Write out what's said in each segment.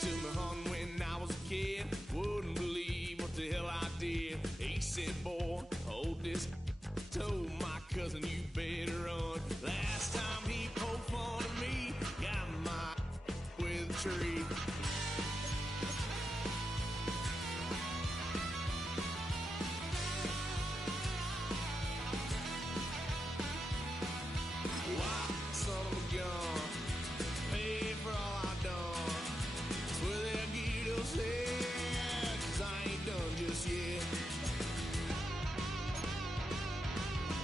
to me, hon, when I was a kid. Wouldn't believe what the hell I did. He said, boy, hold this. Told my cousin, you better run. Last time he poked fun at me, got my with a tree. Why, son of a gun, pay for all I done. Swear they'll get us here, 'cause I ain't done just yet.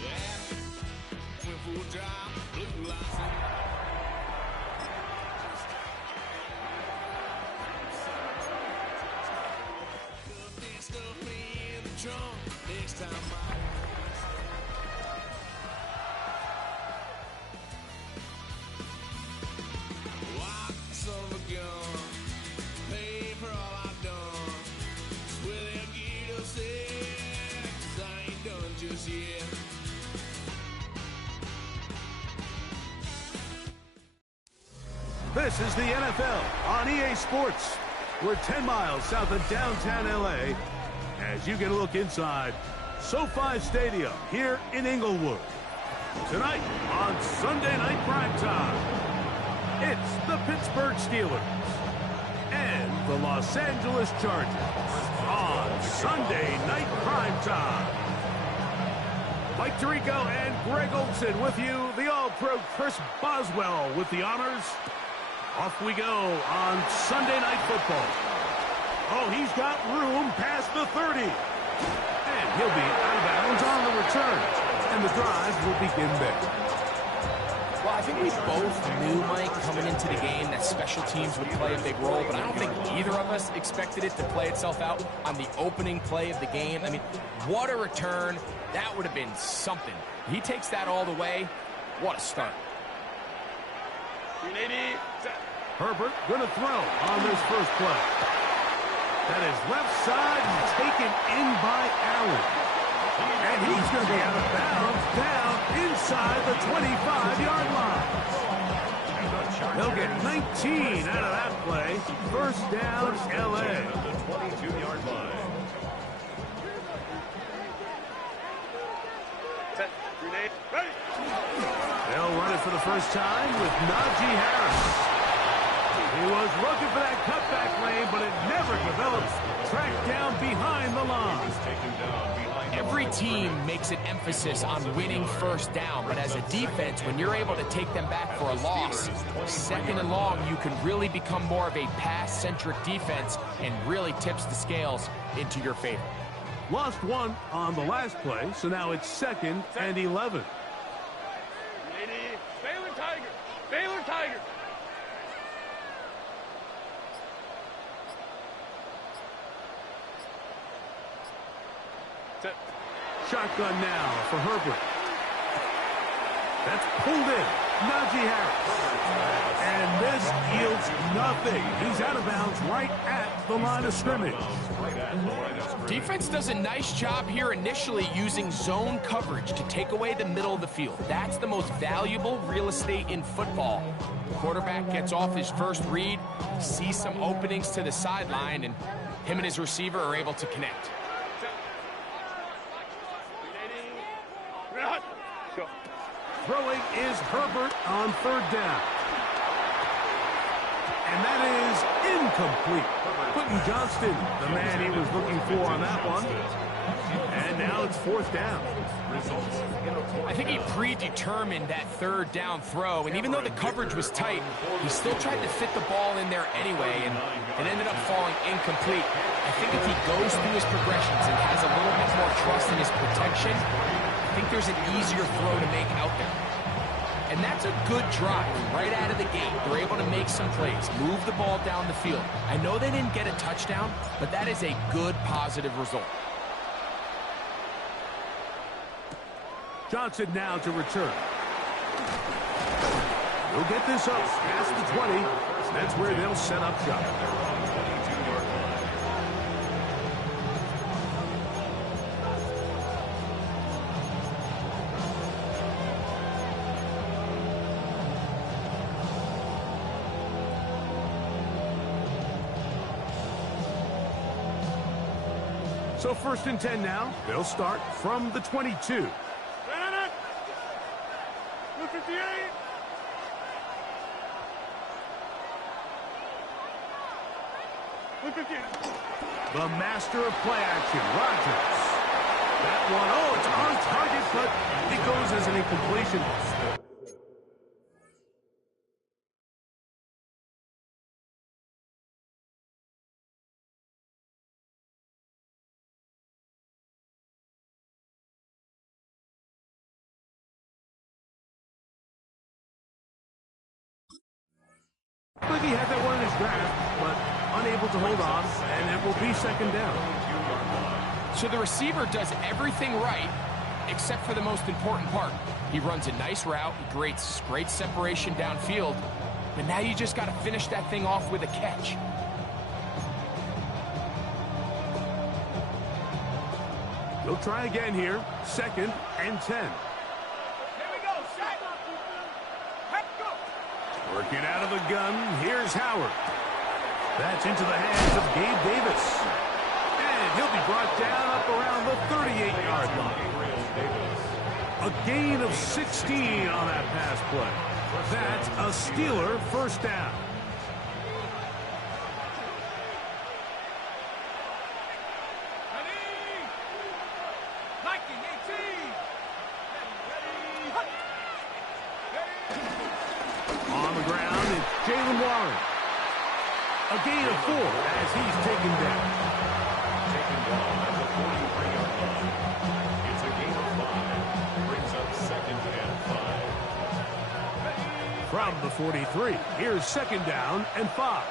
Yeah, went for a drive, blue lights and stuff me in the trunk. Next time why, son of a gun, pay for all I've done. Swear they'll get us there, 'cause I ain't done just yet. This is the NFL on EA Sports. We're 10 miles south of downtown LA as you get a look inside SoFi Stadium here in Inglewood. Tonight on Sunday Night Primetime, it's the Pittsburgh Steelers and the Los Angeles Chargers on Sunday Night Primetime. Mike Tirico and Greg Olson with you, the All-Pro Chris Boswell with the honors. Off we go on Sunday Night Football. Oh, he's got room past the 30. And he'll be out of bounds on the return. And the drive will begin there. Well, I think we both knew, Mike, coming into the game that special teams would play a big role, but I don't think either of us expected it to play itself out on the opening play of the game. I mean, what a return. That would have been something. He takes that all the way. What a start. Herbert going to throw on this first play. That is left side taken in by Allen. And he's going to be out of bounds down inside the 25-yard line. They'll get 19 out of that play. First down, L.A. The 22-yard line. Set. Grenade. Ready. They'll run it for the first time with Najee Harris. He was looking for that cutback lane, but it never develops. Tracked down behind the line. Every team makes an emphasis on winning first down, but as a defense, when you're able to take them back for a loss, second and long, you can really become more of a pass-centric defense and really tips the scales into your favor. Lost one on the last play, so now it's 2nd and 11. Baylor Tiger. Baylor Tiger. Shotgun now for Herbert. That's pulled in. Najee Harris. And this yields nothing. He's out of bounds right at the line of scrimmage. Defense does a nice job here initially using zone coverage to take away the middle of the field. That's the most valuable real estate in football. The quarterback gets off his first read, sees some openings to the sideline, and him and his receiver are able to connect. Throwing is Herbert on 3rd down. And that is incomplete. Quentin Johnston, the man he was looking for on that one. And now it's 4th down. I think he predetermined that 3rd down throw, and even though the coverage was tight, he still tried to fit the ball in there anyway, and it ended up falling incomplete. I think if he goes through his progressions and has a little bit more trust in his protection, I think there's an easier throw to make out there. And that's a good drive right out of the gate. They're able to make some plays, move the ball down the field. I know they didn't get a touchdown, but that is a good, positive result. Johnson now to return. He'll get this up past the 20. That's where they'll set up shop. So 1st and 10 now. They'll start from the 22. 58. The master of play action, Rodgers. That one, oh, it's on target, but it goes as an incompletion. I think he had that one in his grasp, but unable to hold on, and it will be 2nd down. So the receiver does everything right, except for the most important part. He runs a nice route, he creates great separation downfield, but now you just got to finish that thing off with a catch. They'll try again here, 2nd and 10. Working out of the gun, here's Howard. That's into the hands of Gabe Davis. And he'll be brought down up around the 38-yard line. A gain of 16 on that pass play. That's a Steeler 1st down. Jalen Warren. A gain of 4 as he's taken down. Taken down at the 43-yard line. It's a gain of 5. Brings up 2nd and 5. From the 43, here's 2nd down and 5.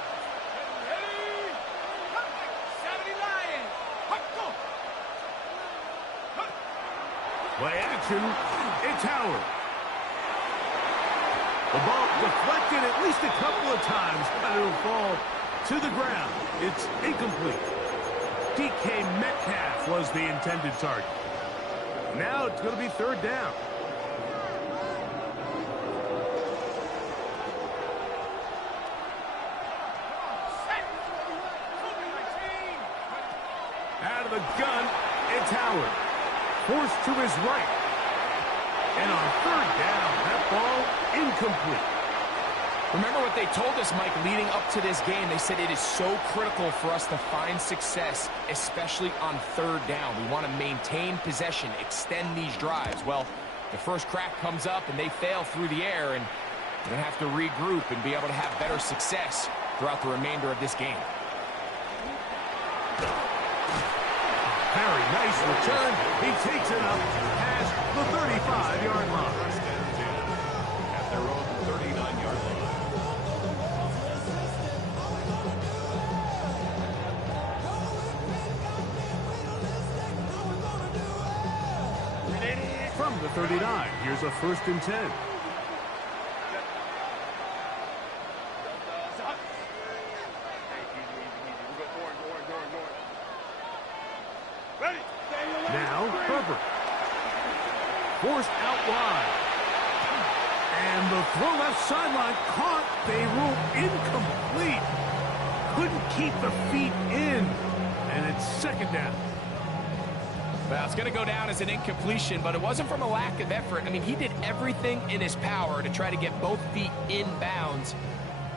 Play action, it's Howard. The ball deflected at least a couple of times, but it'll fall to the ground. It's incomplete. DK Metcalf was the intended target. Now it's going to be 3rd down. Out of the gun, it's Howard. Forced to his right. And on 3rd down, that ball incomplete. Remember what they told us, Mike, leading up to this game. They said it is so critical for us to find success, especially on 3rd down. We want to maintain possession, extend these drives. Well, the first crack comes up and they fail through the air, and they're going to have to regroup and be able to have better success throughout the remainder of this game. Very nice return. He takes it up past the 35-yard line. At their own 39-yard line. From the 39, here's a 1st and 10. Now, Herbert. Forced out wide. And the throw left sideline caught. They rule incomplete. Couldn't keep the feet in. And it's 2nd down. Well, it's going to go down as an incompletion, but it wasn't from a lack of effort. I mean, he did everything in his power to try to get both feet in bounds.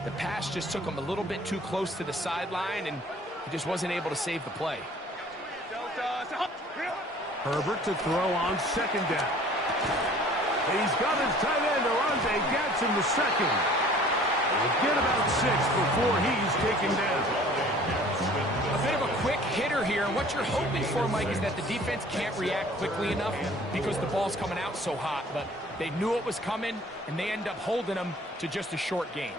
The pass just took him a little bit too close to the sideline, and he just wasn't able to save the play. Herbert to throw on 2nd down. He's got his tight end, Aronze Gatson, the 2nd. He'll get about 6 before he's taken down. A bit of a quick hitter here, and what you're hoping for, Mike, is that the defense can't react quickly enough because the ball's coming out so hot, but they knew it was coming, and they end up holding them to just a short gain.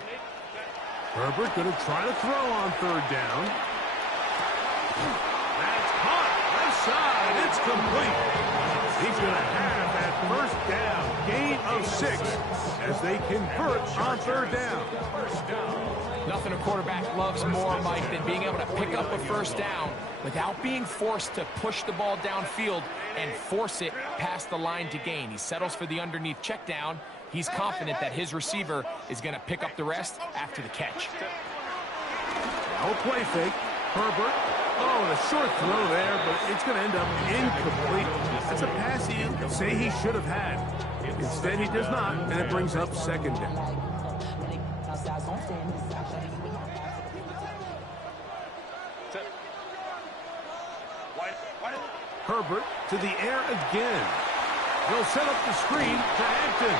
Herbert going to try to throw on 3rd down. That's caught. Left side. It's complete. He's going to have that 1st down. Gain of 6 as they convert on 3rd down. Nothing a quarterback loves more, Mike, than being able to pick up a 1st down without being forced to push the ball downfield and force it past the line to gain. He settles for the underneath check down. He's confident that his receiver is going to pick up the rest after the catch. No play fake. Herbert. Oh, and a short throw there, but it's going to end up incomplete. That's a pass you could say he should have had. Instead, he does not, and it brings up second down. Herbert to the air again. They'll set up the screen to Hampton.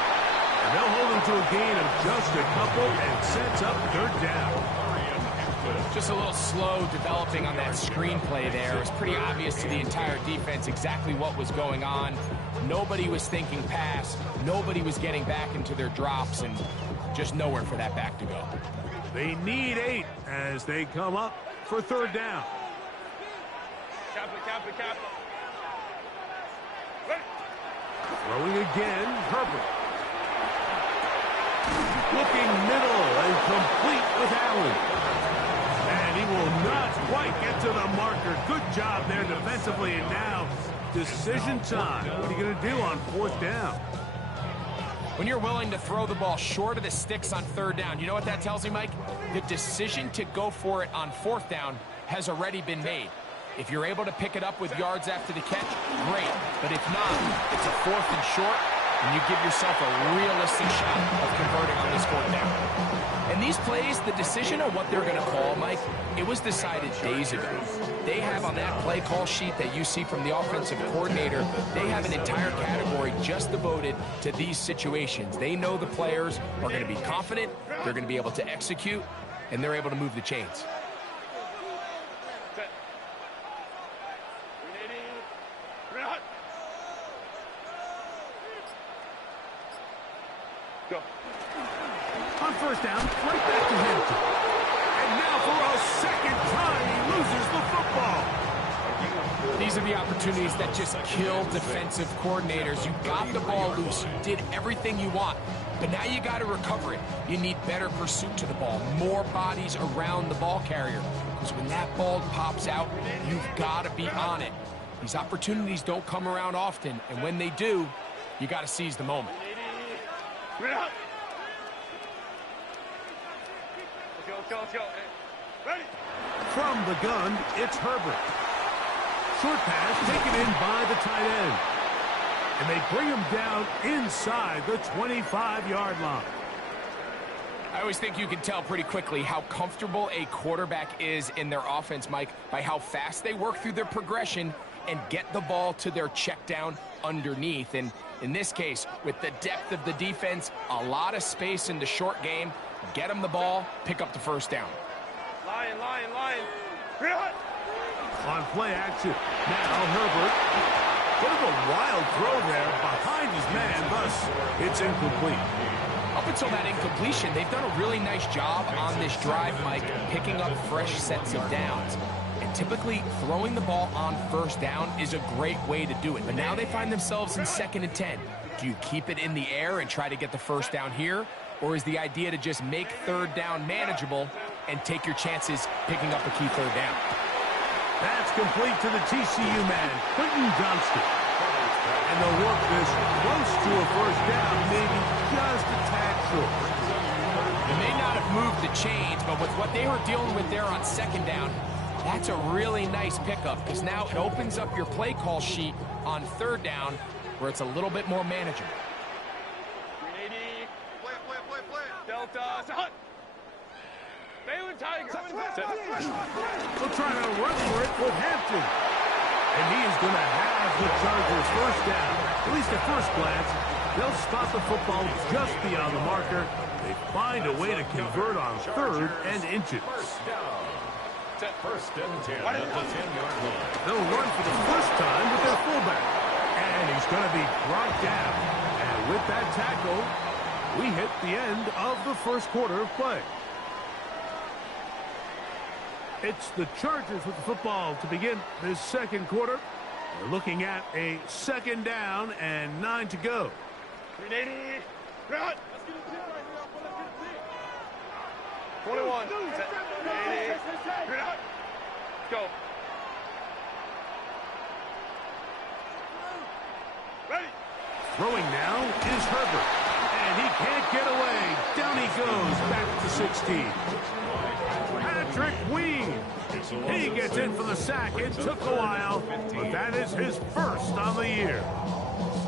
And they'll hold him to a gain of just a couple and sets up third down. Just a little slow developing on that screenplay there. It was pretty obvious to the entire defense exactly what was going on. Nobody was thinking pass. Nobody was getting back into their drops, and just nowhere for that back to go. They need 8 as they come up for third down. Cap. Throwing again, Herbert. Looking middle and complete with Allen. And he will not quite get to the marker. Good job there defensively, and now decision time. What are you going to do on fourth down? When you're willing to throw the ball short of the sticks on third down, you know what that tells me, Mike? The decision to go for it on fourth down has already been made. If you're able to pick it up with yards after the catch, great. But if not, it's a fourth and short, and you give yourself a realistic shot of converting on this fourth down. And these plays, the decision on what they're going to call, Mike, it was decided days ago. They have on that play call sheet that you see from the offensive coordinator, they have an entire category just devoted to these situations. They know the players are going to be confident, they're going to be able to execute, and they're able to move the chains. Go. On first down, right back to Hampton. And now for a second time, he loses the football. These are the opportunities that just kill defensive coordinators. You got the ball loose, you did everything you want, but now you got to recover it. You need better pursuit to the ball, more bodies around the ball carrier, because when that ball pops out, you've got to be on it. These opportunities don't come around often, and when they do, you got to seize the moment. Let's go. Ready? From the gun, it's Herbert. Short pass taken in by the tight end. And they bring him down inside the 25-yard line. I always think you can tell pretty quickly how comfortable a quarterback is in their offense, Mike, by how fast they work through their progression and get the ball to their check down underneath. And in this case, with the depth of the defense, a lot of space in the short game, get them the ball, pick up the first down. Lion. On play action, now Herbert. Bit of a wild throw there behind his man, thus it's incomplete. Up until that incompletion, they've done a really nice job on this drive, Mike, picking up fresh sets of downs. And typically, throwing the ball on first down is a great way to do it. But now they find themselves in 2nd and 10. Do you keep it in the air and try to get the first down here? Or is the idea to just make third down manageable and take your chances picking up a key third down? That's complete to the TCU man, Quentin Johnston. And they'll work this close to a first down, maybe just a tad short. They may not have moved the chains, but with what they were dealing with there on second down, that's a really nice pickup, because now it opens up your play call sheet on third down where it's a little bit more manageable. 380. Play. Delta. Hut. Baylor Tigers. They'll try to run for it with Hampton. And he is going to have the Chargers first down. At least at first glance, they'll spot the football just beyond the marker. They find a way to convert on 3rd and inches. First and 10 at the 10-yard line. They'll run for the first time with their fullback. And he's going to be brought down. And with that tackle, we hit the end of the first quarter of play. It's the Chargers with the football to begin this second quarter. We're looking at a 2nd down and 9 to go. 380. Run. 21. 380. Run. Go. Ready. Throwing now is Herbert. And he can't get away. Down he goes back to 16. Patrick Wing He gets in for the sack. It took a while, but that is his first on the year.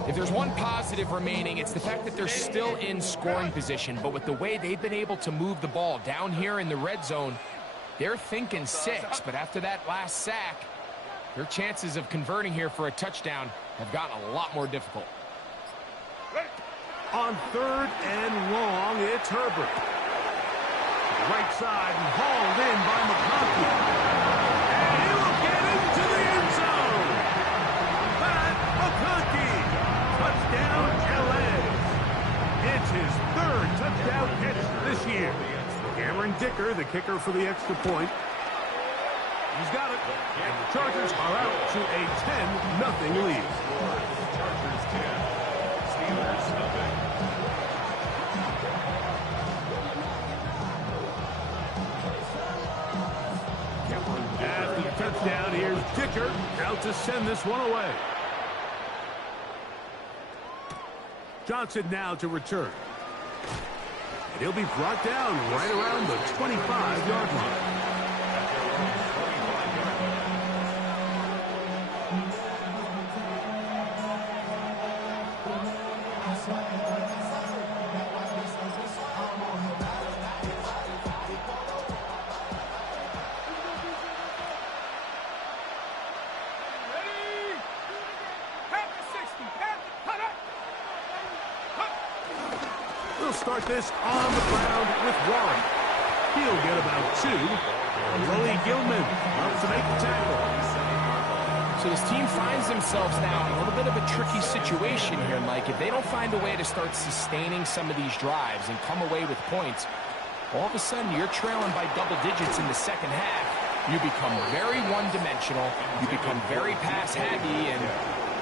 If there's one positive remaining, it's the fact that they're still in scoring position. But with the way they've been able to move the ball down here in the red zone, they're thinking 6. But after that last sack, their chances of converting here for a touchdown have gotten a lot more difficult. On 3rd and long, it's Herbert. Right side and hauled in by McConkey. And he will get into the end zone. Pat McConkey. Touchdown, LA. It's his 3rd touchdown catch this year. Cameron Dicker, the kicker for the extra point. He's got it. And the Chargers are out to a 10-0 lead. Chargers 10, Steelers nothing. After the touchdown, here's Dicker out to send this one away. Johnson now to return. And he'll be brought down right around the 25-yard line. Start this on the ground with Warren. He'll get about 2. Willie Gilman up to make the tackle. So this team finds themselves now in a little bit of a tricky situation here, Mike. If they don't find a way to start sustaining some of these drives and come away with points, all of a sudden you're trailing by double digits in the second half. You become very one-dimensional. You become very pass-happy, and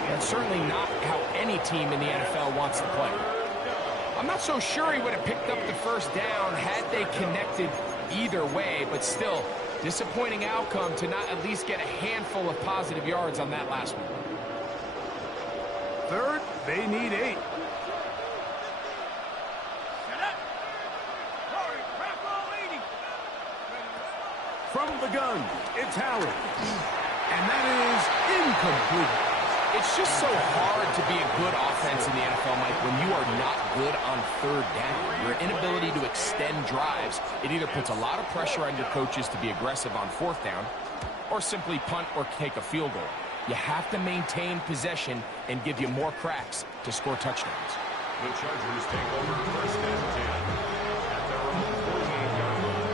that's certainly not how any team in the NFL wants to play. I'm not so sure he would have picked up the first down had they connected either way, but still, disappointing outcome to not at least get a handful of positive yards on that last one. 3rd, they need 8. From the gun, it's Howard. And that is incomplete. It's just so hard to be a good offense in the NFL, Mike, when you are not good on 3rd down. Your inability to extend drives, it either puts a lot of pressure on your coaches to be aggressive on 4th down or simply punt or take a field goal. You have to maintain possession and give you more cracks to score touchdowns. The Chargers take over 1st and 10 at their own 48-yard line.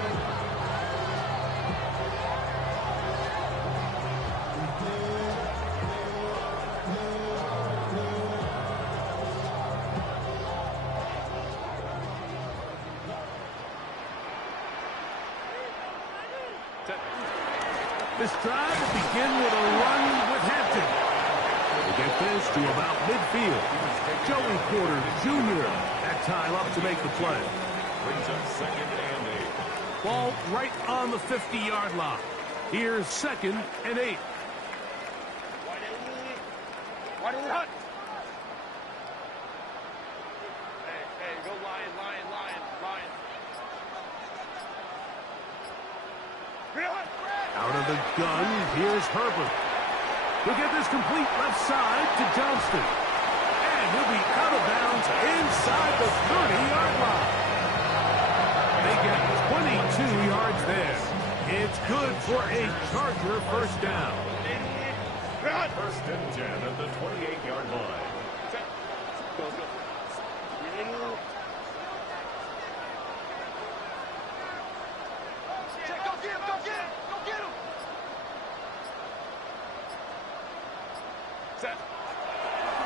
This drive will begin with a run with Hampton. They get this to about midfield. Joey Porter Jr. that time up to make the play. Brings up 2nd and 8. Ball right on the 50-yard line. Here's 2nd and 8. Why do we hunt? Hey, go lion. Out of the gun, here's Herbert. He'll get this complete left side to Johnston. And he'll be out of bounds inside the 30-yard line. They get 22 yards there. It's good for a Charger first down. 1st and 10 at the 28-yard line. Go.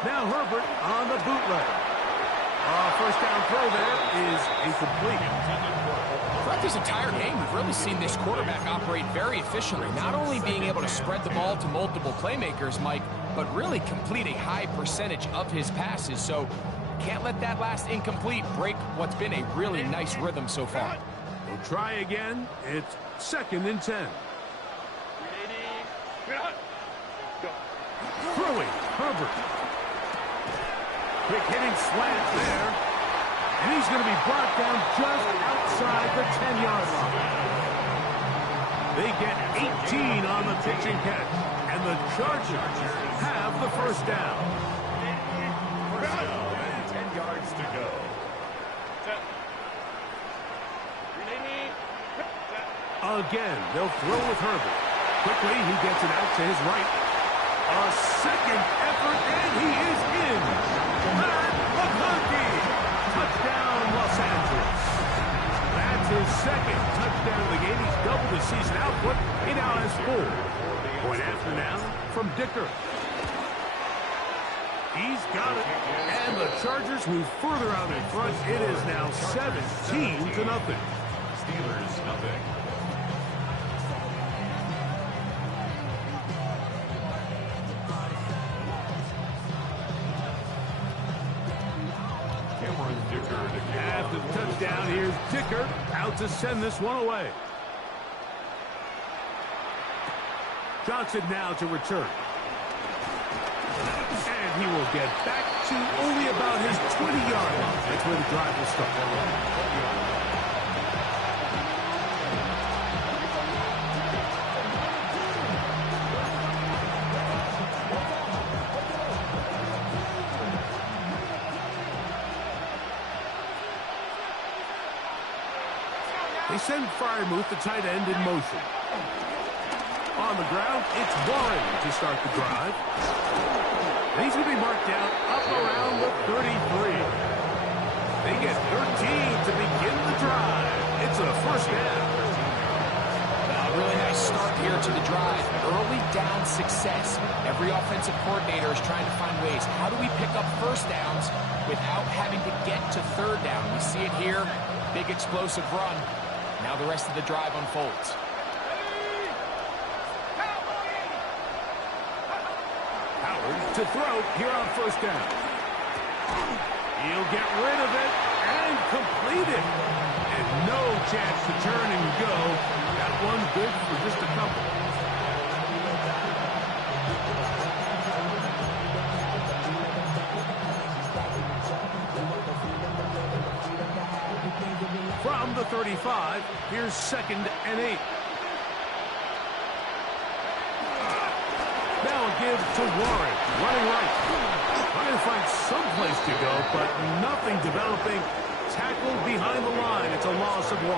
Now Herbert on the bootleg. First down throw there is incomplete. Throughout this entire game, we've really seen this quarterback operate very efficiently, not only being able to spread the ball to multiple playmakers, Mike, but really complete a high percentage of his passes. So can't let that last incomplete break what's been a really nice rhythm so far. We'll try again. It's 2nd and 10. Throwing, Herbert. Quick hitting slant there. And he's going to be brought down just outside the 10-yard line. They get 18 on the pitching catch, and the Chargers have the first down. First down and 10 yards to go. Again, they'll throw with Herbert. Quickly, he gets it out to his right. A second effort, and he is in. Matt McConkey. Touchdown, Los Angeles. That's his second touchdown of the game. He's doubled his season output. He now has 4. Point after now from Dicker. He's got it. And the Chargers move further out in front. It is now 17-0. Steelers, nothing. After the touchdown, here's Dicker out to send this one away. Johnson now to return. And he will get back to only about his 20-yard line. That's where the drive will start. They send Freiermuth, the tight end, in motion. On the ground, it's Warren to start the drive. And he's going to be marked down up around the 33. They get 13 to begin the drive. It's a first down. A really nice start here to the drive. Early down success. Every offensive coordinator is trying to find ways. How do we pick up first downs without having to get to third down? We see it here. Big explosive run. Now the rest of the drive unfolds. Howard to throw here on first down. He'll get rid of it and complete it. And no chance to turn and go. That one good for just a couple. From the 35, here's 2nd and 8. Now a give to Warren, running right. Trying to find some place to go, but nothing developing. Tackled behind the line. It's a loss of 1.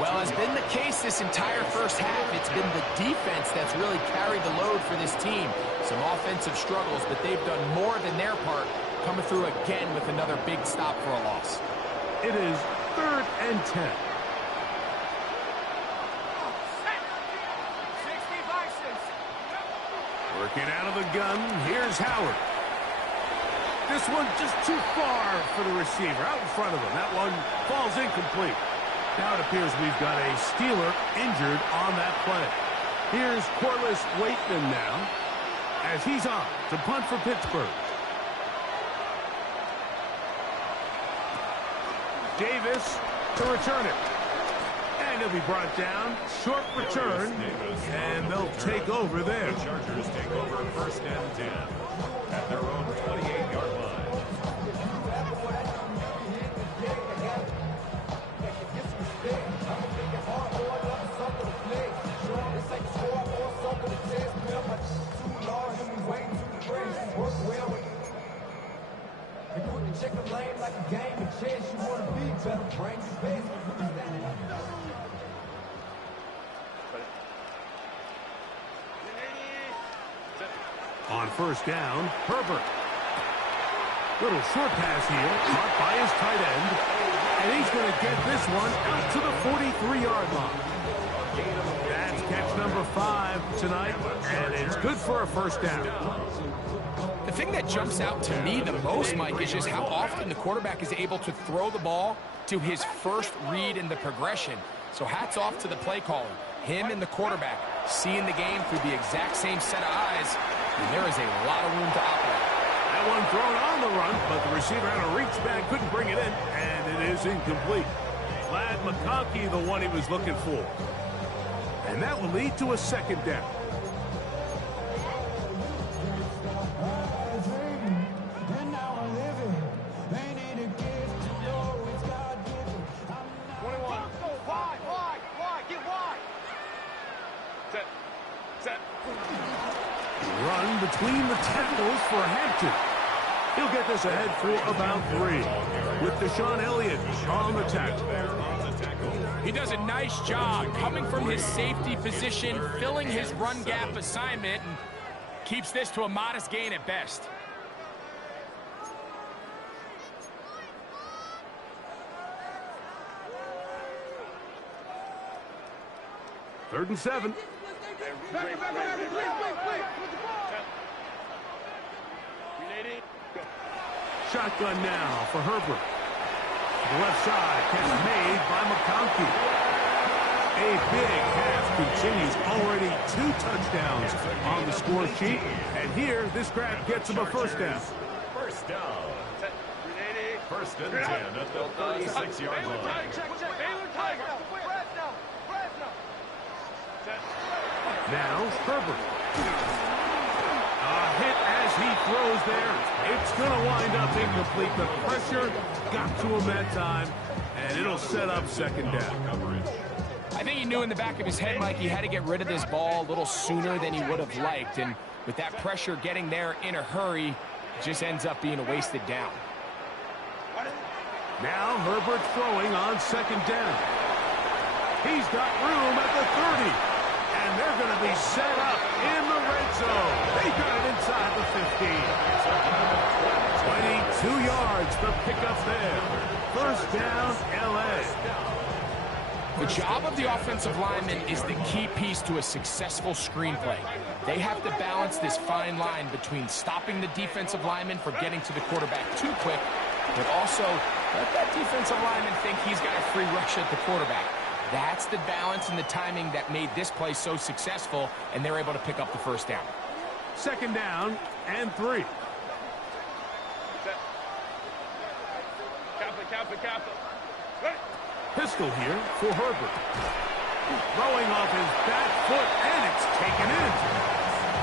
Well, has been the case this entire first half. It's been the defense that's really carried the load for this team. Some offensive struggles, but they've done more than their part, coming through again with another big stop for a loss. It is 3rd and 10. Working out of the gun, here's Howard. This one just too far for the receiver, out in front of him. That one falls incomplete. Now it appears we've got a Steeler injured on that play. Here's Corliss Waitman now, as he's on to punt for Pittsburgh. Davis to return it. And he'll be brought down. Short return. And they'll take over there. The Chargers take over 1st and 10 at their own 28-yard line. Check the lane like a game of chess. You want to be better, bring your best. On first down, Herbert. Little short pass here, caught by his tight end. And he's going to get this one out to the 43-yard line. That's catch number 5 tonight, and it's good for a first down. The thing that jumps out to me the most, Mike, is just how often the quarterback is able to throw the ball to his first read in the progression. So hats off to the play caller. Him and the quarterback seeing the game through the exact same set of eyes, and there is a lot of room to operate. That one thrown on the run, but the receiver had a reach back, couldn't bring it in, and it is incomplete. Glad McConkey the one he was looking for. And that will lead to a second down. Run between the tackles for Hampton. He'll get this ahead for about 3. With Deshaun Elliott on the tackle. He does a nice job coming from his safety position, filling his run gap assignment, and keeps this to a modest gain at best. Third and 7. Shotgun now for Herbert. The left side catch made by McConkey. A big half continues. Already 2 touchdowns on the score sheet. And here, this grab gets him a first down. First down. First and 10 at the 36-yard line. Now, Herbert. A hit as he throws there. It's going to wind up incomplete. The pressure got to him that time, and it'll set up second down. I think he knew in the back of his head, Mike, he had to get rid of this ball a little sooner than he would have liked. And with that pressure getting there in a hurry, it just ends up being a wasted down. Now Herbert throwing on second down. He's got room at the 30. And they're going to be set up in the red zone. They got it inside the 15. 22 yards, the pickup there. First down, L.A. The job of the offensive lineman is the key piece to a successful screenplay. They have to balance this fine line between stopping the defensive lineman from getting to the quarterback too quick, but also let that defensive lineman think he's got a free rush at the quarterback. That's the balance and the timing that made this play so successful, and they're able to pick up the first down. Second down and 3. Pistol here for Herbert. Throwing off his back foot, and it's taken in.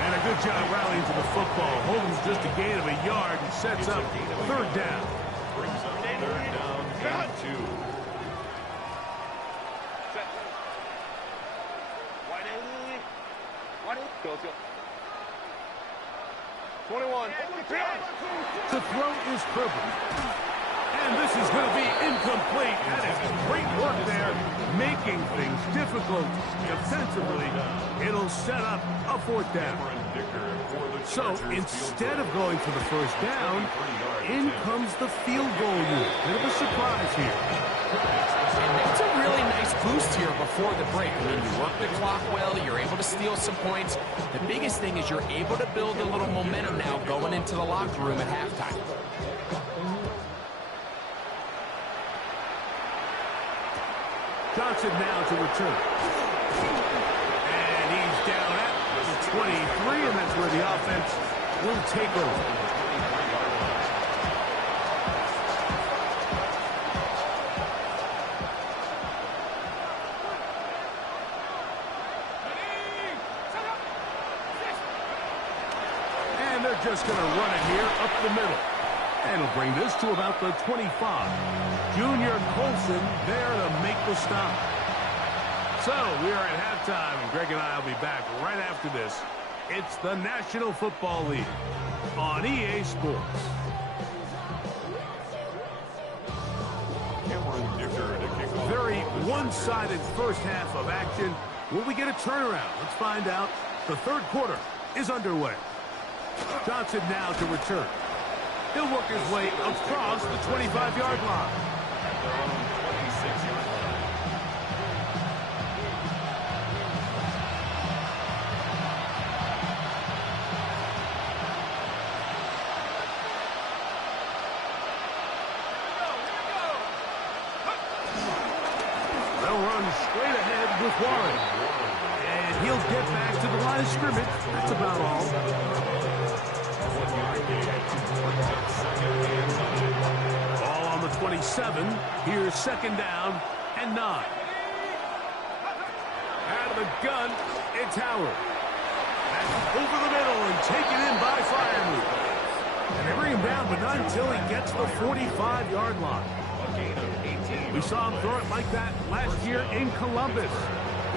And a good job rallying to the football. Holds just a gain of a yard and sets up third down. Brings up third down and 2. Go. 21. The throw is Herbert. And this is going to be incomplete. That is great work there, making things difficult defensively. It'll set up a fourth down. So instead of going for the first down, in comes the field goal unit. Bit of a surprise here. And that's a really nice boost here before the break. I mean, you work the clock well, you're able to steal some points. The biggest thing is you're able to build a little momentum now going into the locker room at halftime. Johnson now to return. And he's down at the 23, and that's where the offense will take over. And they're just going to run it here up the middle. And it'll bring this to about the 25. Junior Colson there to make the stop. So we are at halftime, and Greg and I will be back right after this. It's the National Football League on EA Sports. Very one-sided first half of action. Will we get a turnaround? Let's find out. The third quarter is underway. Johnson now to return. He'll work his way across the 25-yard line. At their own 26-yard line. They'll run straight ahead with Warren. And he'll get back to the line of scrimmage. That's about all. Ball on the 27. Here's second down and 9. Out of the gun, it's Howard. That's over the middle and taken in by Firemouth. And they bring him down, but not until he gets the 45-yard line. We saw him throw it like that last year in Columbus.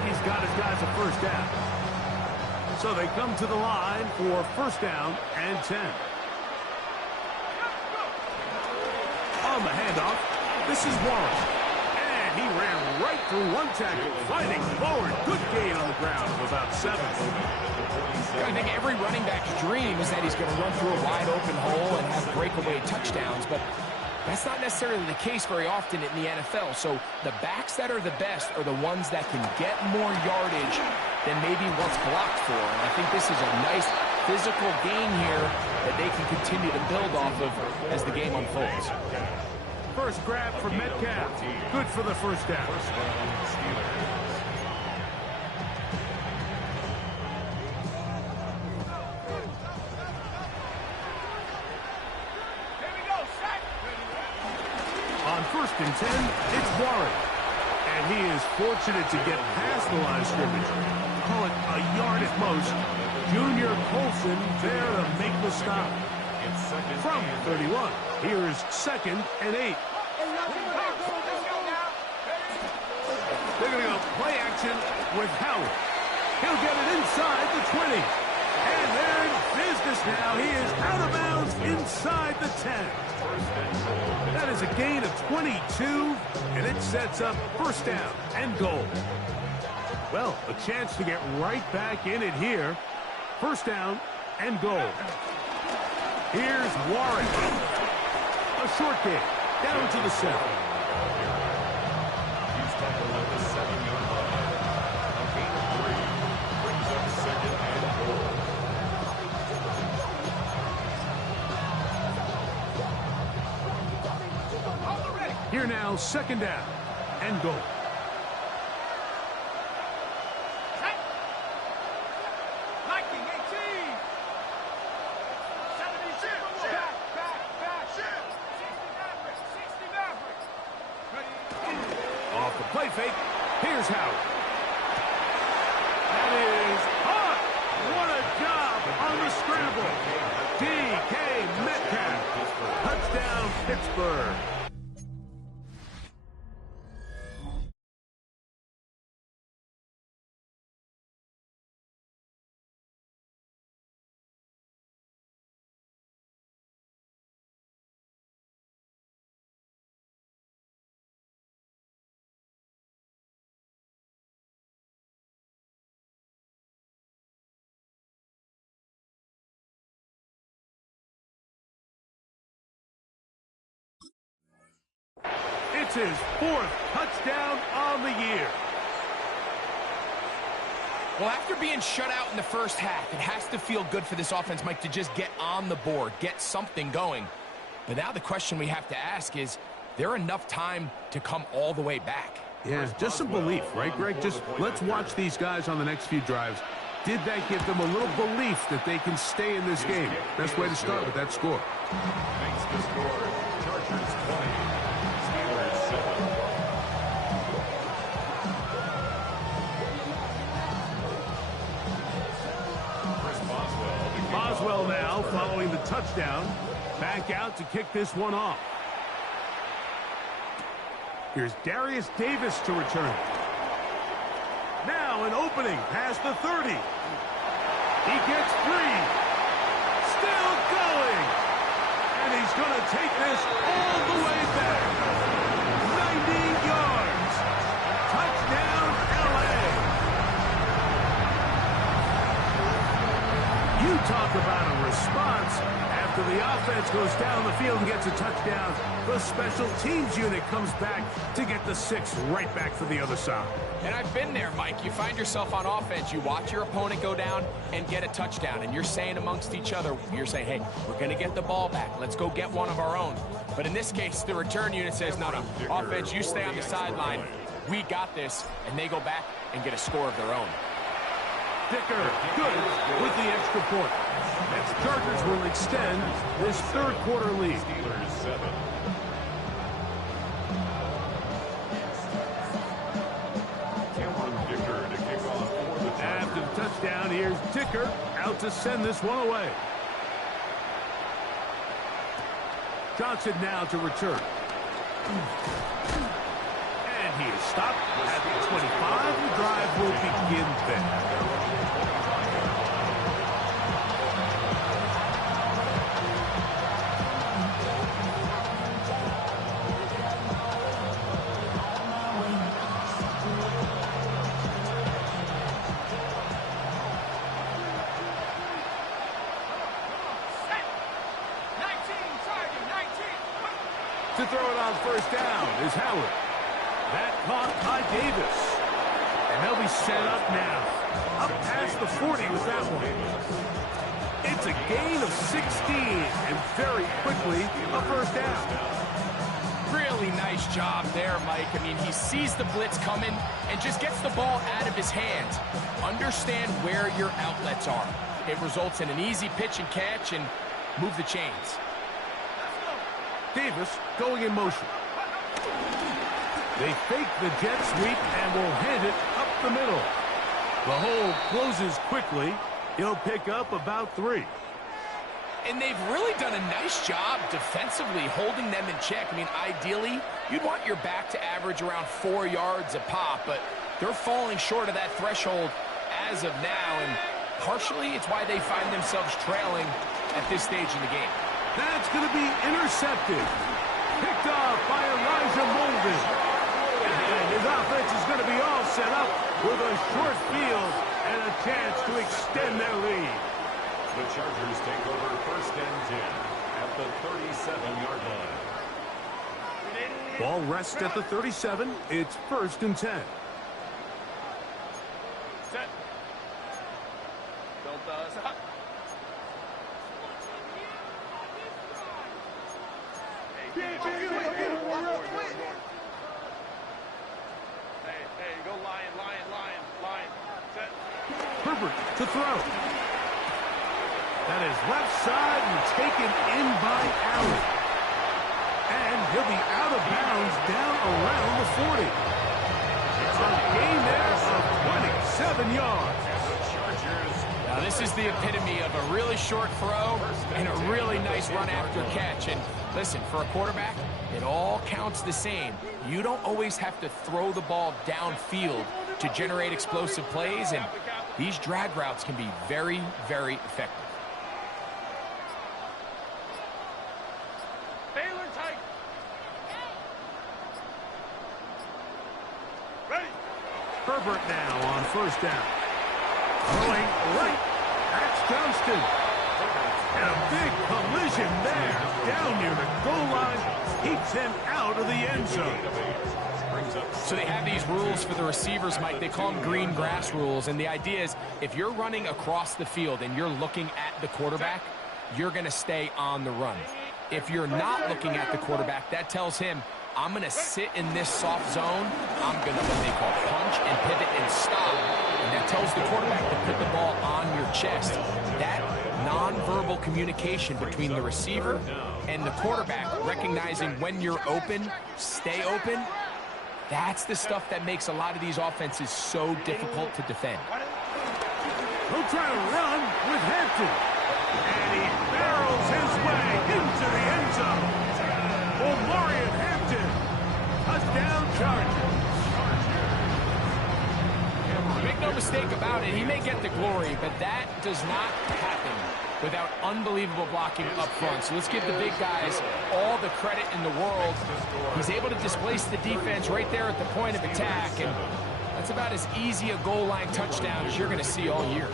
He's got his guys a first down. So they come to the line for first down and 10. On the handoff, this is Warren. And he ran right through one tackle, fighting forward. Good gain on the ground of about 7. I think every running back's dream is that he's going to run through a wide open hole and have breakaway touchdowns, but that's not necessarily the case very often in the NFL. So the backs that are the best are the ones that can get more yardage than maybe what's blocked for. And I think this is a nice physical gain here that they can continue to build off of as the game unfolds. First grab for Metcalf. Good for the first down. On first and 10, it's Warren. And he is fortunate to get past the line of scrimmage. Call it a yard at most. Junior Colson there to make the stop. From 31, here is 2nd and 8. They're going to go play action with Howard. He'll get it inside the 20. And they're in business now. He is out of bounds inside the 10. That is a gain of 22, and it sets up first down and goal. Well, a chance to get right back in it here. First down and goal. Here's Warren. A short game down to the 7. He's tackled at the 7-yard line. A gain of 3 brings up 2nd and goal. Here now, 2nd down and goal. Off the play fake, here's Howard. That is hot. What a job on the scramble. DK Metcalf. Touchdown, Pittsburgh. It's his 4th touchdown on the year. Well, after being shut out in the first half, it has to feel good for this offense, Mike, to just get on the board, get something going. But now the question we have to ask is there enough time to come all the way back? Yeah, just some belief, right, Greg? Just let's watch these guys on the next few drives. Did that give them a little belief that they can stay in this game? Best way to start with that score. Makes the score. Chargers 20, Steelers 7. Boswell now following the touchdown. Back out to kick this one off. Here's Darius Davis to return. Now an opening past the 30. He gets free. Still going. And he's going to take this all the way back. 90 yards. Touchdown, LA. You talk about a response. After the offense goes down the field and gets a touchdown, the special teams unit comes back to get the 6 right back for the other side. And I've been there, Mike. You find yourself on offense, you watch your opponent go down and get a touchdown, and you're saying amongst each other, you're saying, hey, we're going to get the ball back. Let's go get one of our own. But in this case, the return unit says, no, offense, you stay on the sideline. We got this, and they go back and get a score of their own. Dicker, good with the extra point. Next, Chargers will extend this third quarter lead. Steelers 7. Cameron Dicker to kick off for the Chargers. After the touchdown, here's Dicker out to send this one away. Johnson now to return. And he is stopped at the 25. The drive will begin then. to throw it on first down is Howard. That caught by Davis. And they'll be set up now. Up past the 40 with that one. It's a gain of 16, and very quickly, a first down. Really nice job there, Mike. I mean, he sees the blitz coming and just gets the ball out of his hands. Understand where your outlets are. It results in an easy pitch and catch and move the chains. Davis going in motion. They fake the jet sweep and will hand it up the middle. The hole closes quickly. He'll pick up about 3. And they've really done a nice job defensively holding them in check. I mean, ideally, you'd want your back to average around 4 yards a pop, but they're falling short of that threshold as of now, and partially it's why they find themselves trailing at this stage in the game. That's going to be intercepted. Picked off by Elijah Molden. And his offense is going to be all set up with a short field and a chance to extend their lead. The Chargers take over first and 10 at the 37-yard line. Ball rests at the 37. It's first and 10. Set. Don't stop. Hey, go lion. Set. Herbert to throw. That is left side and taken in by Allen. And he'll be out of bounds down around the 40. A gain there of 27 yards. Now, this is the epitome of a really short throw and a really nice run after catch. And listen, for a quarterback, it all counts the same. You don't always have to throw the ball downfield to generate explosive plays, and these drag routes can be very, very effective. Herbert now on first down. Throwing right. That's Johnston. And a big collision there. Down near the goal line. Keeps him out of the end zone. So they have these rules for the receivers, Mike. They call them green grass rules. And the idea is if you're running across the field and you're looking at the quarterback, you're going to stay on the run. If you're not looking at the quarterback, that tells him, I'm going to sit in this soft zone. I'm going to what they call punch and pivot and stop. And that tells the quarterback to put the ball on your chest. That nonverbal communication between the receiver and the quarterback, recognizing when you're open, stay open, that's the stuff that makes a lot of these offenses so difficult to defend. He'll try to run with Hampton. And he barrels his way into the end zone. Omarion Hampton. Touchdown Chargers. Make no mistake about it, he may get the glory, but that does not happen without unbelievable blocking up front. So let's give the big guys all the credit in the world. He's able to displace the defense right there at the point of attack, and that's about as easy a goal line touchdown as you're going to see all year.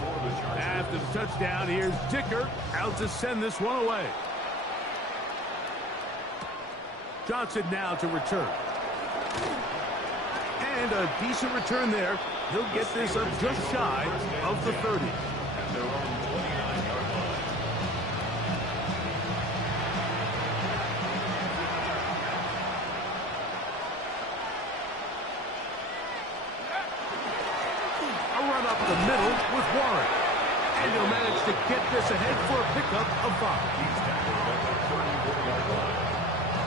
After the touchdown, here's Dicker out to send this one away. Johnson now to return. And a decent return there. He'll get this up just shy of the 30. At their own 29-yard line. A run up the middle with Warren. And he'll manage to get this ahead for a pickup of 5. He's tackled at the 34-yard line.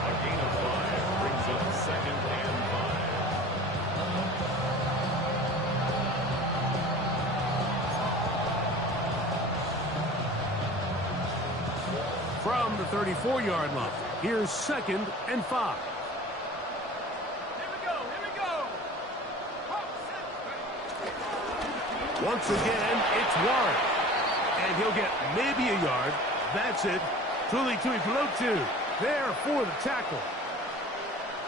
A gain of 5 brings up second and 5. From the 34-yard line, here's second and 5. Once again, it's Warren. And he'll get maybe a yard. That's it. Tuli Tuipulotu there for the tackle.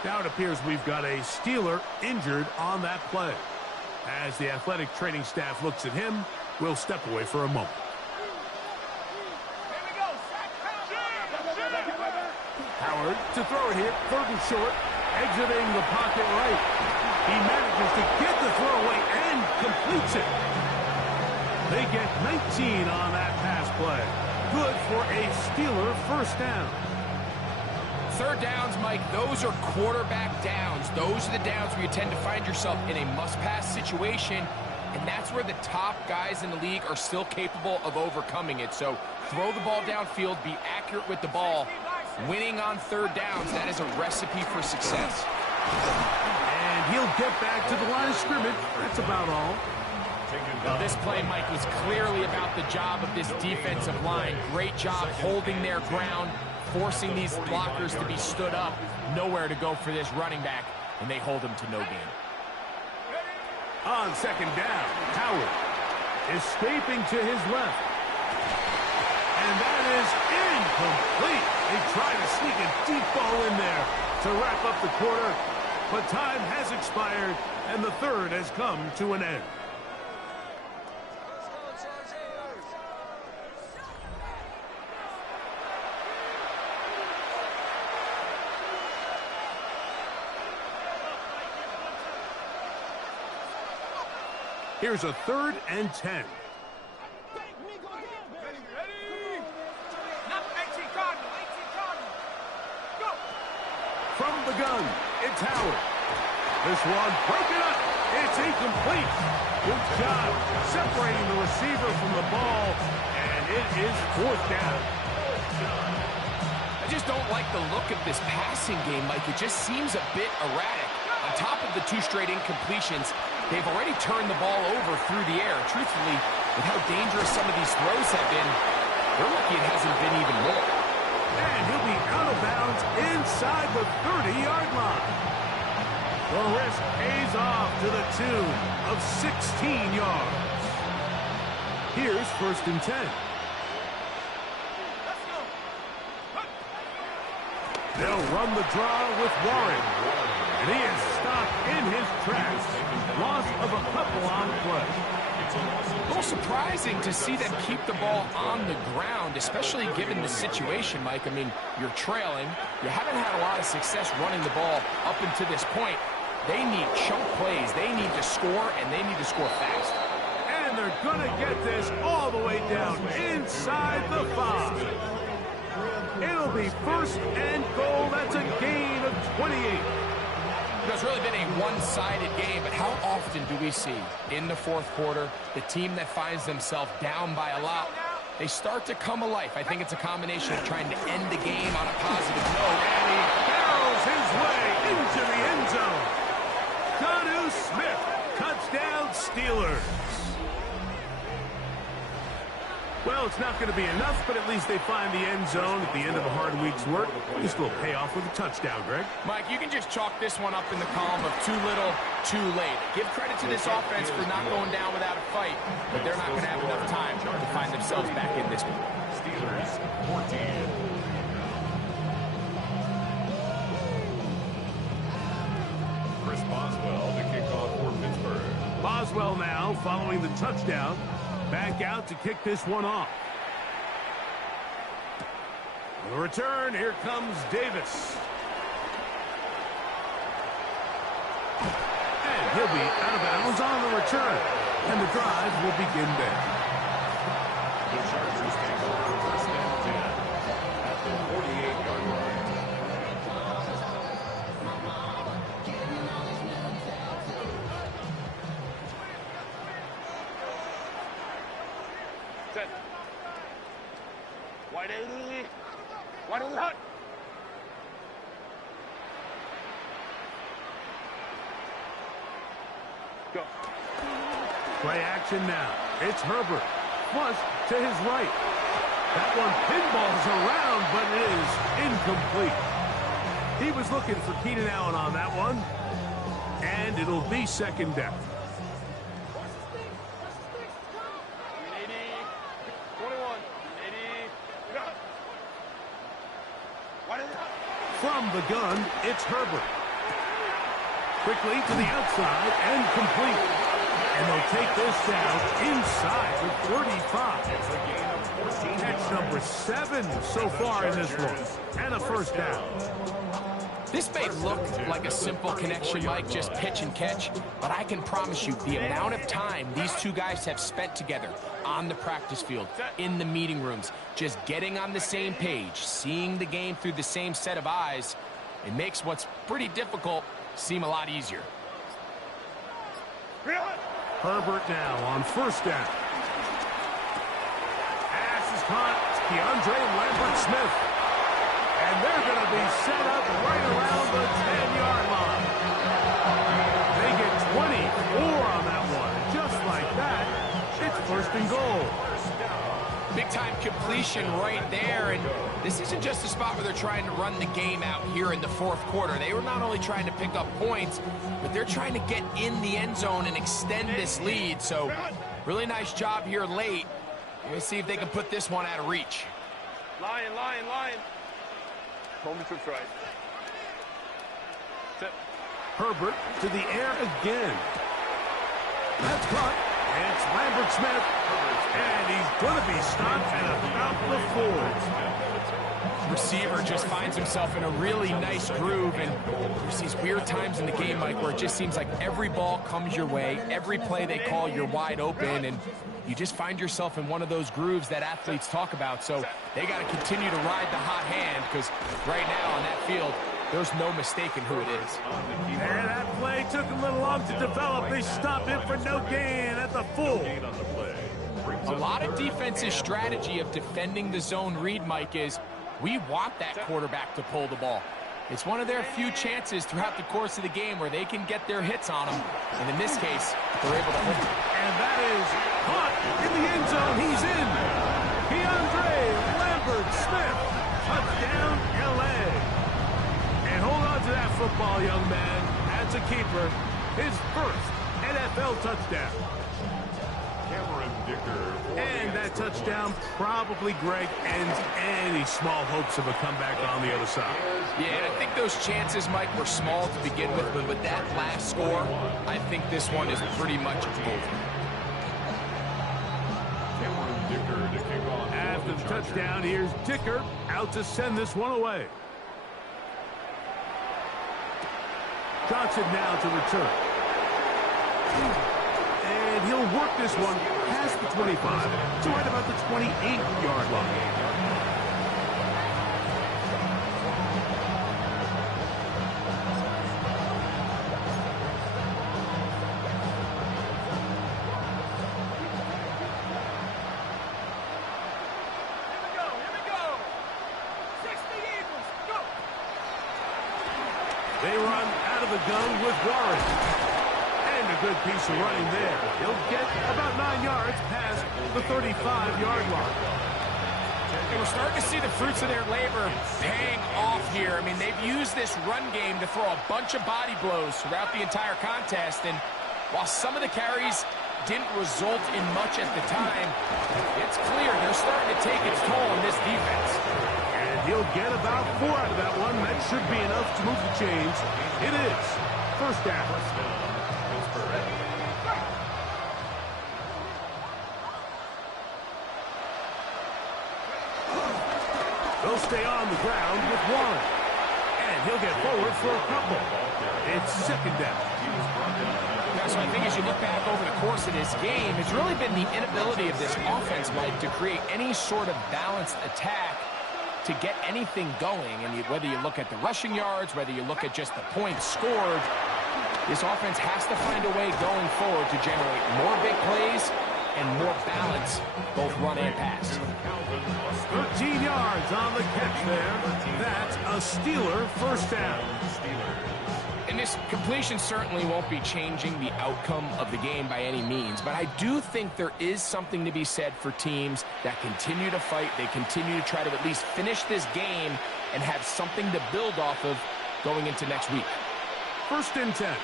Now it appears we've got a Steeler injured on that play. As the athletic training staff looks at him, we'll step away for a moment. Howard Howard to throw it here, 3rd and short, exiting the pocket right. He manages to get the throw away and completes it. They get 19 on that pass play. Good for a Steeler 1st down. 3rd downs, Mike, those are quarterback downs. Those are the downs where you tend to find yourself in a must-pass situation, and that's where the top guys in the league are still capable of overcoming it. So throw the ball downfield, be accurate with the ball. Winning on 3rd downs, that is a recipe for success. And he'll get back to the line of scrimmage. That's about all. Now, this play, Mike, was clearly about the job of this defensive line. Great job holding their ground, forcing these blockers to be stood up. Nowhere to go for this running back, and they hold him to no gain. On 2nd down, Howard escaping to his left. And that is incomplete. They try to sneak a deep ball in there to wrap up the quarter, but time has expired, and the 3rd has come to an end. Here's a 3rd and 10. From the gun, it's Howard. This one broken up. It's incomplete. Good job separating the receiver from the ball, and it is 4th down. I just don't like the look of this passing game, Mike. It just seems a bit erratic. On top of the 2 straight incompletions, they've already turned the ball over through the air. Truthfully, with how dangerous some of these throws have been, they're lucky it hasn't been even more. And he'll be out of bounds inside the 30-yard line. The risk pays off to the tune of 16 yards. Here's 1st and 10. They'll run the draw with Warren. And he is stopped in his tracks. Loss of a couple on play. A little surprising to see them keep the ball on the ground, especially given the situation, Mike. I mean, you're trailing. You haven't had a lot of success running the ball up until this point. They need chunk plays. They need to score, and they need to score fast. And they're going to get this all the way down inside the 5. It'll be 1st and goal. That's a gain of 28. It's really been a one-sided game, but how often do we see in the 4th quarter the team that finds themselves down by a lot, they start to come alive? I think it's a combination of trying to end the game on a positive note. And he barrels his way into the end zone. Jonnu Smith, touchdown Steelers. Well, it's not going to be enough, but at least they find the end zone at the end of a hard week's work. Just will pay off with a touchdown, Greg. Mike, you can just chalk this one up in the column of too little, too late. Give credit to this offense for not going down without a fight, but they're not going to have enough time to find themselves back in this one. Steelers 14. Chris Boswell to kick off for Pittsburgh. Boswell now following the touchdown. Back out to kick this one off. The return, here comes Davis. And he'll be out of bounds on the return. And the drive will begin there. The Chargers take over 1st and 10 at the 48-yard line. Set. Wide eighty. Wide in the hut. Go. Play action now. It's Herbert. Plus to his right. That one pinballs around, but it is incomplete. He was looking for Keenan Allen on that one. And it'll be 2nd down. 21. 80. Wide in the hut. From the gun, it's Herbert. Quickly to the outside and complete. And they'll take this down inside the 35. It's a gain of Catch number 7 so far in this one. And a first down. This may look like a simple connection, Mike, just pitch and catch, but I can promise you the amount of time these two guys have spent together on the practice field, in the meeting rooms, just getting on the same page, seeing the game through the same set of eyes, it makes what's pretty difficult seem a lot easier. Herbert now on first down. Pass is caught. DeAndre Lambert-Smith. And they're going to be set up right around the 10-yard line. They get 24 on that one. Just like that, it's first and goal. Big-time completion right there, and this isn't just a spot where they're trying to run the game out here in the fourth quarter. They were not only trying to pick up points, but they're trying to get in the end zone and extend this lead. So, really nice job here late. Let's see if they can put this one out of reach. Lion. Hold me to right. Sit. Herbert to the air again. That's caught. It's Lambert-Smith. And he's going to be stopped at about the 4. Receiver just finds himself in a really nice groove, and there's these weird times in the game, Mike, where it just seems like every ball comes your way, every play they call, you're wide open, and you just find yourself in one of those grooves that athletes talk about. So they got to continue to ride the hot hand, because right now on that field, there's no mistaking who it is. And that play took a little long to develop. They stopped him for no gain at the full. A lot of defensive strategy of defending the zone read, Mike, is we want that quarterback to pull the ball. It's one of their few chances throughout the course of the game where they can get their hits on them. And in this case, they're able to hold it. And that is caught in the end zone. He's in. DeAndre Lambert-Smith. Touchdown, L.A. And hold on to that football, young man. That's a keeper. His first NFL touchdown. And that touchdown probably, Greg, ends any small hopes of a comeback on the other side. Yeah, I think those chances, Mike, were small to begin with, but with that last score, I think this one is pretty much over. After the touchdown, here's Dicker out to send this one away. Johnson now to return. And he'll work this one past the 25 to right about the 28-yard line. They run out of the gun with Warren. And a good piece of running there. He'll get about 9 yards past the 35-yard line. And we're starting to see the fruits of their labor paying off here. I mean, they've used this run game to throw a bunch of body blows throughout the entire contest. And while some of the carries didn't result in much at the time, it's clear they're starting to take its toll on this defense. And he'll get about 4 out of that one. That should be enough to move the chains. It is first down. They'll stay on the ground with Warren. And he'll get forward for a couple. It's second down. Yeah, so I think as you look back over the course of this game, it's really been the inability of this offense, Mike, to create any sort of balanced attack to get anything going. And whether you look at the rushing yards, whether you look at just the points scored, this offense has to find a way going forward to generate more big plays and more balance, both run and pass. 13 yards on the catch there. That's a Steeler first down. And this completion certainly won't be changing the outcome of the game by any means, but I do think there is something to be said for teams that continue to fight. They continue to try to at least finish this game and have something to build off of going into next week. First and 10.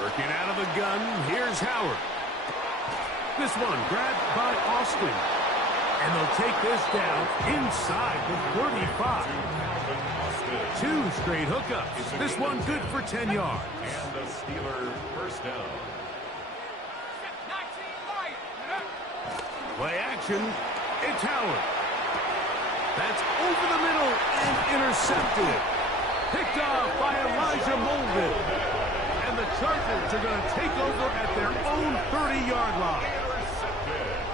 Working out of the gun, here's Howard. This one grabbed by Austin. And they'll take this down inside the 35. 2 straight hookups. This one good for 10 yards. And the Steeler first down. Play action. It's Howard. That's over the middle and intercepted. Picked off by Elijah Molden. And the Chargers are going to take over at their own 30-yard line.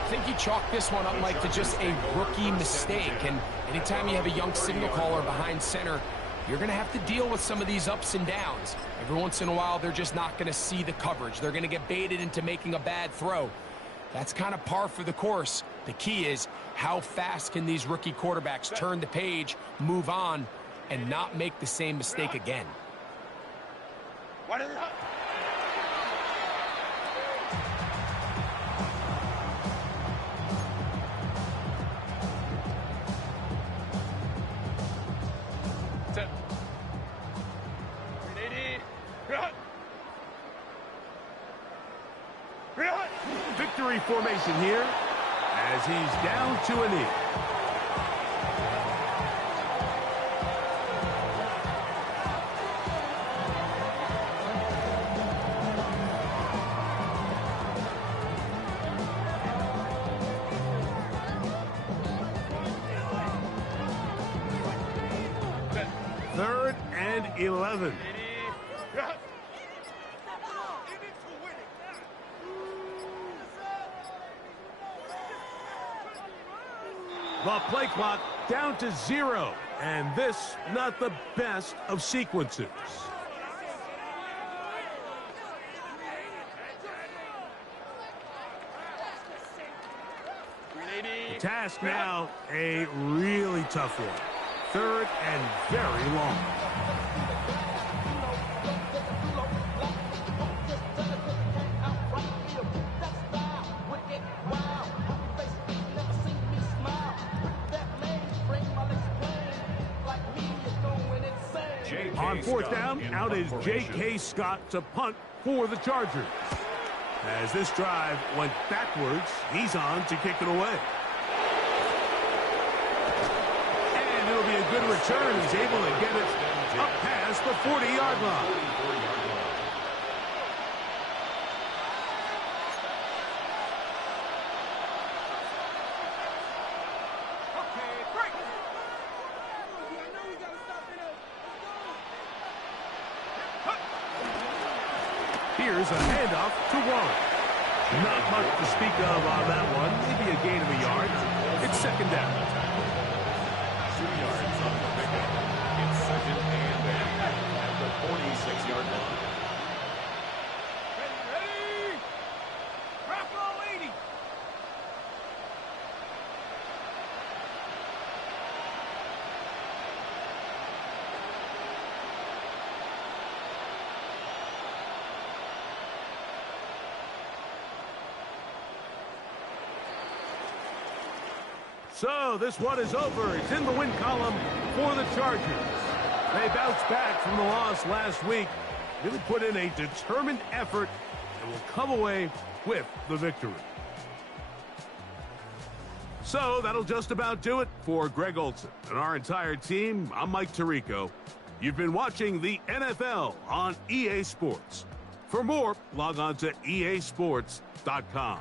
I think you chalk this one up, Mike, to just a rookie mistake. And anytime you have a young signal caller behind center, you're going to have to deal with some of these ups and downs. Every once in a while, they're just not going to see the coverage. They're going to get baited into making a bad throw. That's kind of par for the course. The key is how fast can these rookie quarterbacks turn the page, move on, and not make the same mistake again. What is it? Victory formation here as he's down to a knee. Third and 11. The play clock down to 0, and this not the best of sequences. The task now, a really tough one. Third and very long. On fourth down, out is J.K. Scott to punt for the Chargers. As this drive went backwards, he's on to kick it away. And it'll be a good return. He's able to get it up past the 40-yard line. Here's a handoff to Warren. Not much to speak of on that one. Maybe a gain of a yard. It's second down. 2 yards on the pickup. It's second and 10 at the 46-yard line. Ready? Bravo 80. So this one is over. It's in the win column for the Chargers. They bounced back from the loss last week, really put in a determined effort, and will come away with the victory. So that'll just about do it for Greg Olson and our entire team. I'm Mike Tirico. You've been watching the NFL on EA Sports. For more, log on to easports.com.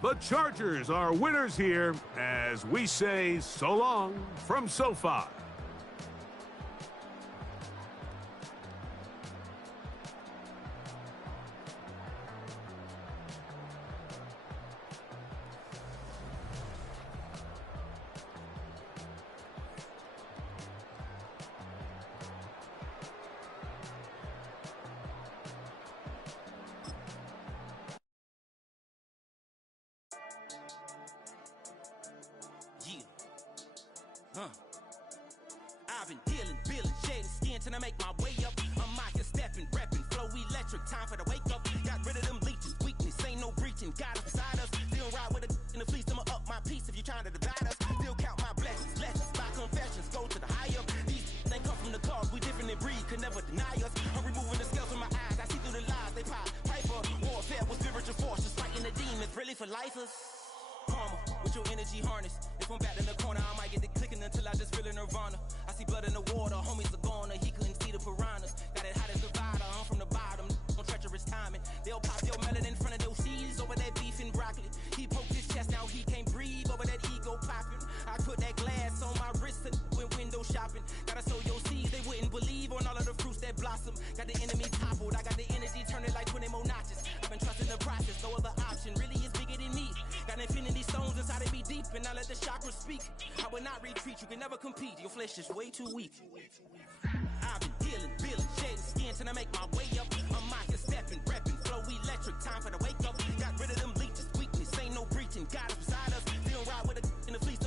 The Chargers are winners here as we say so long from SoFi. I've been dealing, billing, shedding skin till I make my way up. I'm out here stepping, repping, flow electric, time for the wake up. Got rid of them leeches, weakness, ain't no breaching. Got us beside us, still ride with a in the fleece. I'ma up my piece if you're trying to divide us. Still count my blessings, lessons, my confessions, go to the higher. These they come from the cause, we different in breed, could never deny us. I'm removing the scales from my eyes, I see through the lies they pop. Piper, warfare with spiritual forces, fighting the demons, really for lifers. Karma, with your your energy harness. If I'm back in the corner, I might get the clicking until I just feel a nirvana. I see blood in the water, homies are gone, he couldn't see the piranhas. Got it hot as Nevada, I'm from the bottom, on treacherous timing. They'll pop your melon in front of those seeds over that beef and broccoli. He poked his chest out, he can't breathe over that ego popping. I put that glass on my wrist and went window shopping. Gotta sow your seeds, they wouldn't believe on all of the fruits that blossom. Got the enemy toppled, I got the energy turning like 20 more notches. I've been trusting the process, no other option really is bigger than me. Got infinity stones inside of me deep, and I let the chakras speak. I will not retreat, you can never compete, your flesh is way too weak. I've been dealing, shedding skin till I make my way up. I'm out here stepping, repping, flow electric, time for the wake up. Got rid of them leeches, weakness, ain't no breaching. God is beside us, still ride with a in the fleece.